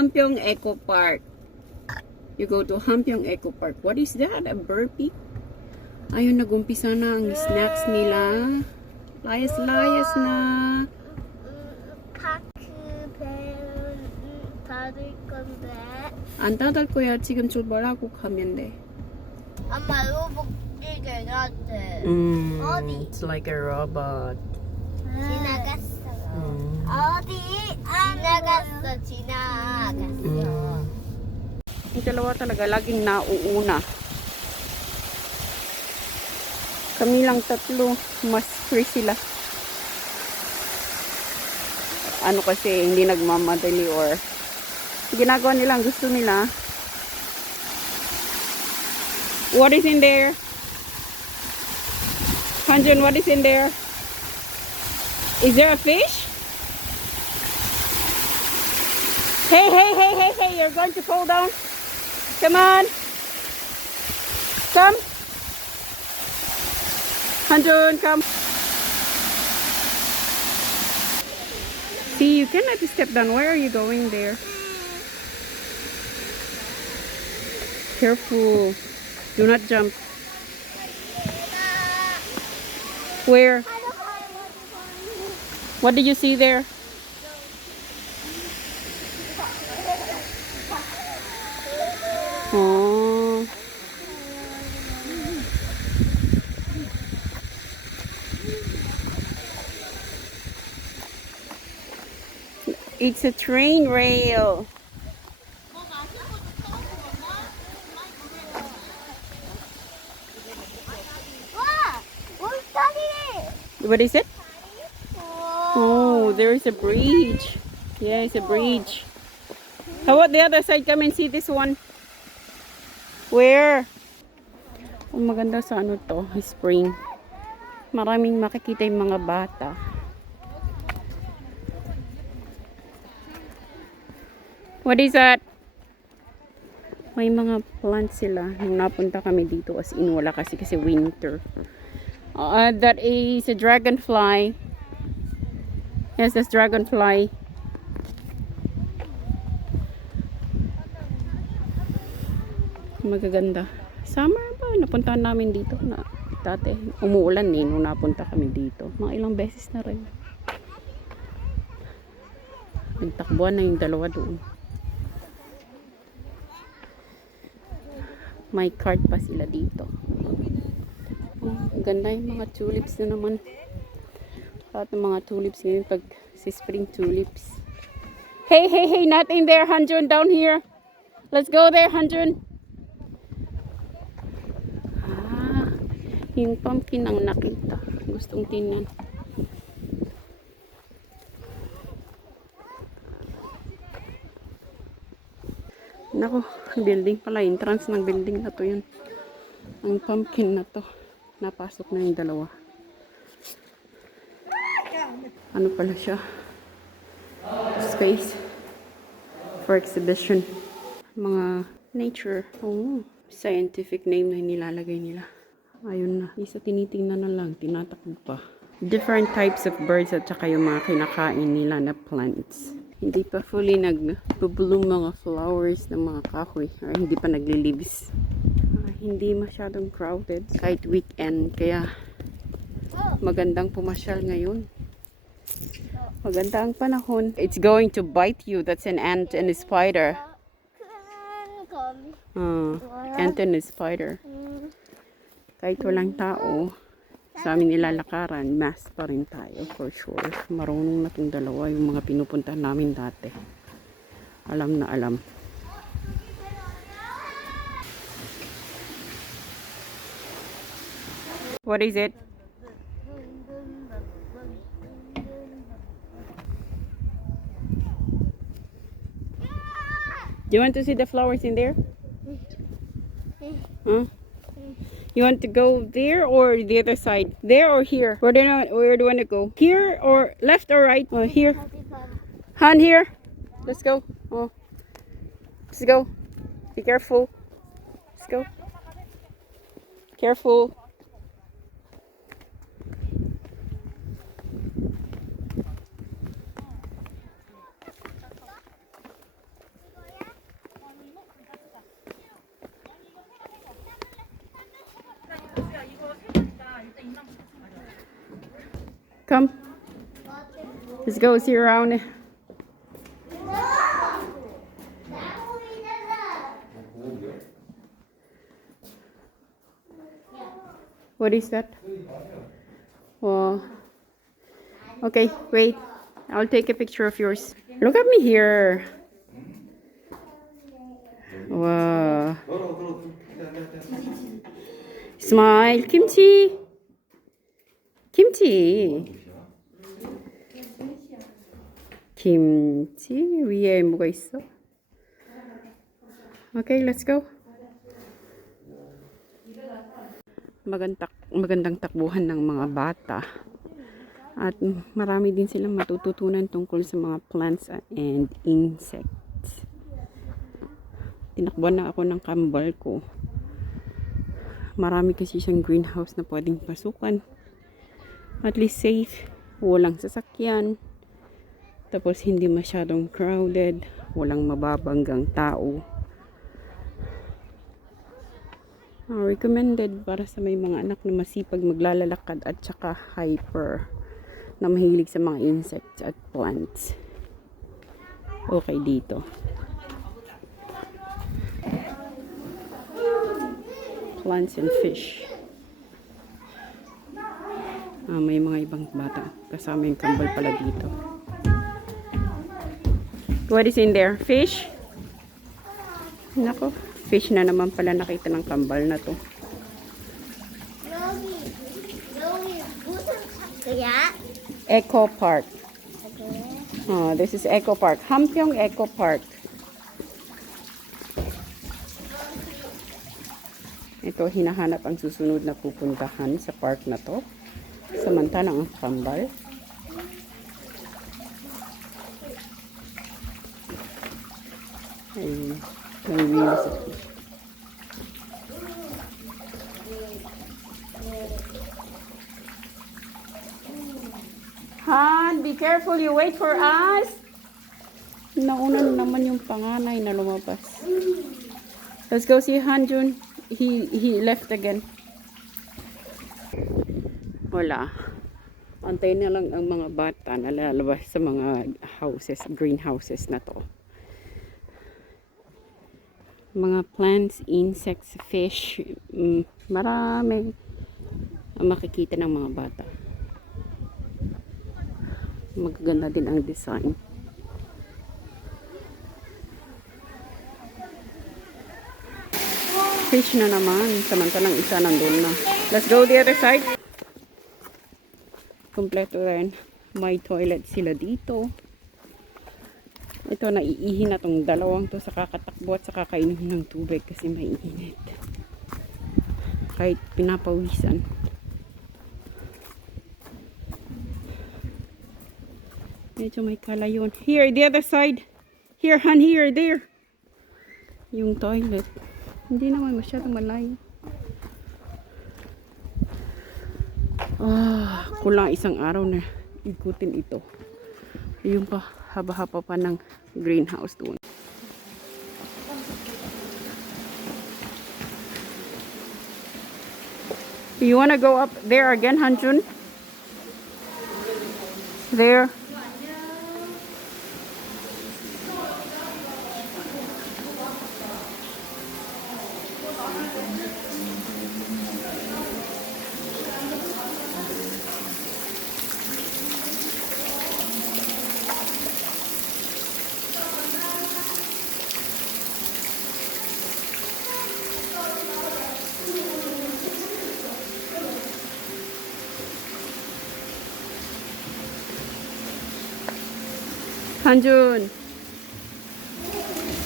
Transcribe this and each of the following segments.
Hampyeong Eco Park. You go to Hampyeong Eco Park. What is that? A burpee? Ayun, nagumpisa na ang snacks nila. Layas-layas na. 닫을 건데. 안 닫을 거야. 지금 출발하고 가면 돼. 엄마 로봇 이게 같아. 어디? It's like a robot. 지나갔어. 어디? 지나갔어. Yung dalawa talaga laging nauuna. Kami lang tatlo, mas free sila. Ano kasi, hindi nagmamadali or ginagawa nilang gusto nila. What is in there? Hanjun, what is in there? Is there a fish? Hey, hey, hey, hey, hey, you're going to fall down. Come on. Come. Hanjun, come. See, you cannot step down. Where are you going there? Careful. Do not jump. Where? What did you see there? Oh. It's a train rail. What is it? Oh, there is a bridge. Yeah, it's a bridge. How about the other side? Come and see this one. Where? Oh, maganda sa ano to, spring. Maraming makikita yung mga bata. What is that? May mga plants sila. Nung napunta kami dito, as in wala kasi winter. That is a dragonfly. Yes, that's dragonfly. Magaganda. Summer ba? Napuntahan namin dito na dati. Umuulan eh nung napunta kami dito. Mga ilang beses na rin. Nagtakbuhan na yung dalawa doon. May cart pa sila dito. Oh, ganda yung mga tulips na naman. Lahat ng mga tulips ngayon pag si spring tulips. Hey, hey, hey, not in there, Hanjun, down here. Let's go there, Hanjun. Ah, yung pumpkin ang nakita. Gustong tingnan. Nako, building pala. Entrance ng building na to yun. Ang pumpkin na to. Napasok na yung dalawa. Ano pala siya? Space for exhibition. Mga nature. Oh, scientific name na nilalagay nila. Ayun na. Isa tinitingnan na lang. Tinatakbo pa. Different types of birds at saka yung mga kinakain nila na plants. Hindi pa fully nag-bloom mga flowers ng mga kahoy. Or hindi pa nagli-leaves. Hindi masyadong crowded kahit weekend, kaya magandang pumasyal ngayon. Maganda ang panahon. It's going to bite you. That's an ant and a spider. Ant and a spider. Kahit walang tao, sa amin nilalakaran, mask pa rin tayo for sure. Marunong na itong dalawa yung mga pinupunta namin dati. Alam na alam. What is it? Do you want to see the flowers in there? Huh? You want to go there or the other side? There or here? Where do you want to go? Here or left or right? Oh, here. Han, here. Let's go. Oh. Let's go. Be careful. Let's go. Careful. Come. Let's go see around. What is that? Oh. Okay, wait. I'll take a picture of yours. Look at me here. Wow. Smile. Kimchi. Kimchi. Kimchi. 위에 뭐가 있어? Okay, let's go. Magandang takbuhan ng mga bata. At marami din silang matututunan tungkol sa mga plants and insects. Tinakbuhan na ako ng kambal ko. Marami kasi siyang greenhouse na pwedeng pasukan. At least safe. Walang sasakyan. Tapos hindi masyadong crowded. Walang mababanggang tao. Recommended para sa may mga anak na masipag maglalakad at saka hyper na mahilig sa mga insects at plants. Okay dito. Plants and fish. May mga ibang bata. Kasama yung kambal pala dito. What is in there? Fish? Nako. Fish na naman pala nakita ng kambal na to. 여기 무슨 파크야? Eco Park. Oh, this is Eco Park. Hampyeong Eco Park. Ito, hinahanap ang susunod na pupuntahan sa park na to. Samantalang ang kambal. Ay, may wheels. Han, be careful, you wait for us. Nauna naman yung panganay na lumabas. Let's go see Hanjun. He left again. Wala. Antayin na lang ang mga bata na lalabas sa mga houses, greenhouses na to. Mga plants, insects, fish, marami ang makikita ng mga bata. Magaganda din ang design. Fish na naman, samantalang isa nandun na. Let's go the other side. Kompleto rin. May toilet sila dito. Ito, naiihi na tong dalawang to sa kakatakbo at sa kakainom ng tubig kasi may init. Kahit pinapawisan. Medyo may kalayon. Here, the other side. Here, Han, here, there. Yung toilet. Hindi naman masyadong malayo. Kulang isang araw na ikutin ito. Yung pa, haba-haba pa ng greenhouse doon. You wanna go up there again, Hanjun? There. Hanjun!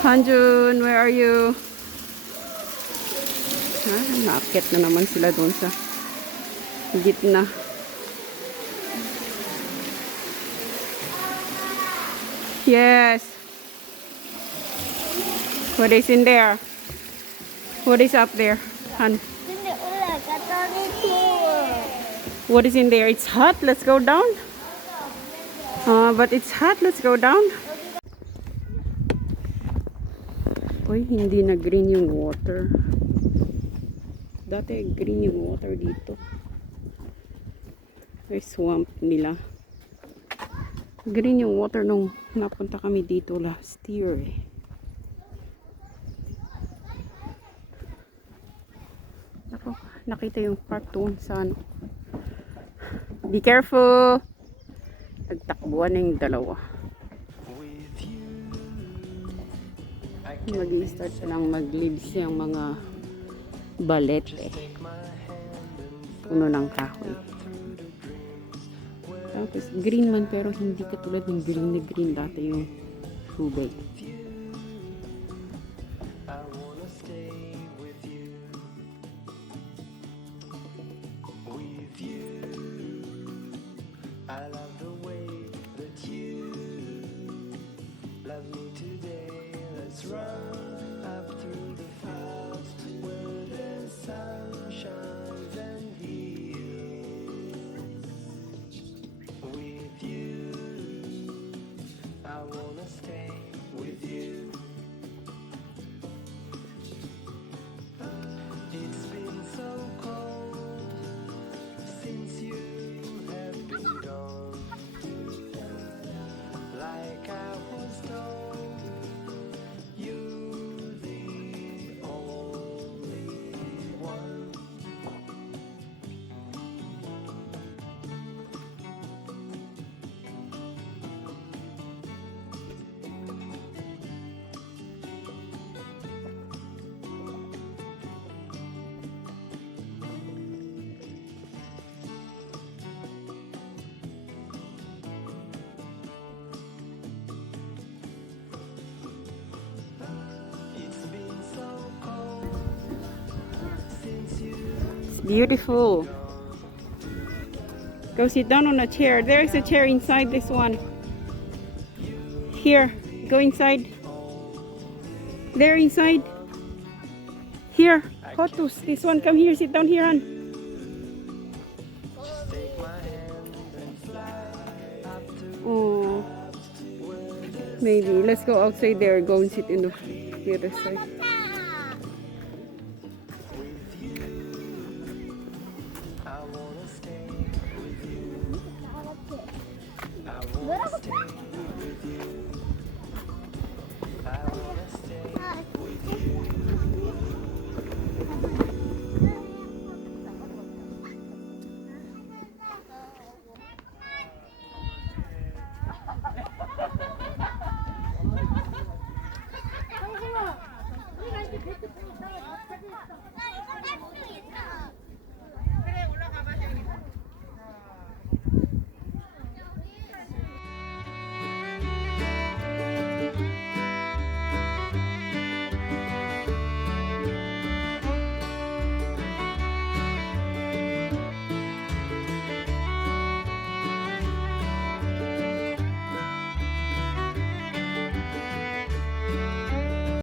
Hanjun, where are you? Naakit na naman sila doon sa gitna. Yes. What is in there? What is up there, Han? 근데 올라갔더니 더워. What is in there? It's hot. Let's go down. But it's hot. Let's go down. Uy, hindi na green yung water. Dati green yung water dito. May swamp nila. Green yung water nung napunta kami dito last year eh. Ako, nakita yung park doon sa ano. Be careful! Nagtakbuhan na yung dalawa. Mag-i-start silang mag-leaves yung mga balet eh. Puno ng kahoy. Tapos green man pero hindi katulad ng green na green dati yung tubig. Beautiful. Go sit down on a chair. There's a chair inside this one. Here, go inside. There inside. Here, Hotus. This one, come here, sit down here, hon. Oh, maybe let's go outside there. Go and sit in the other side.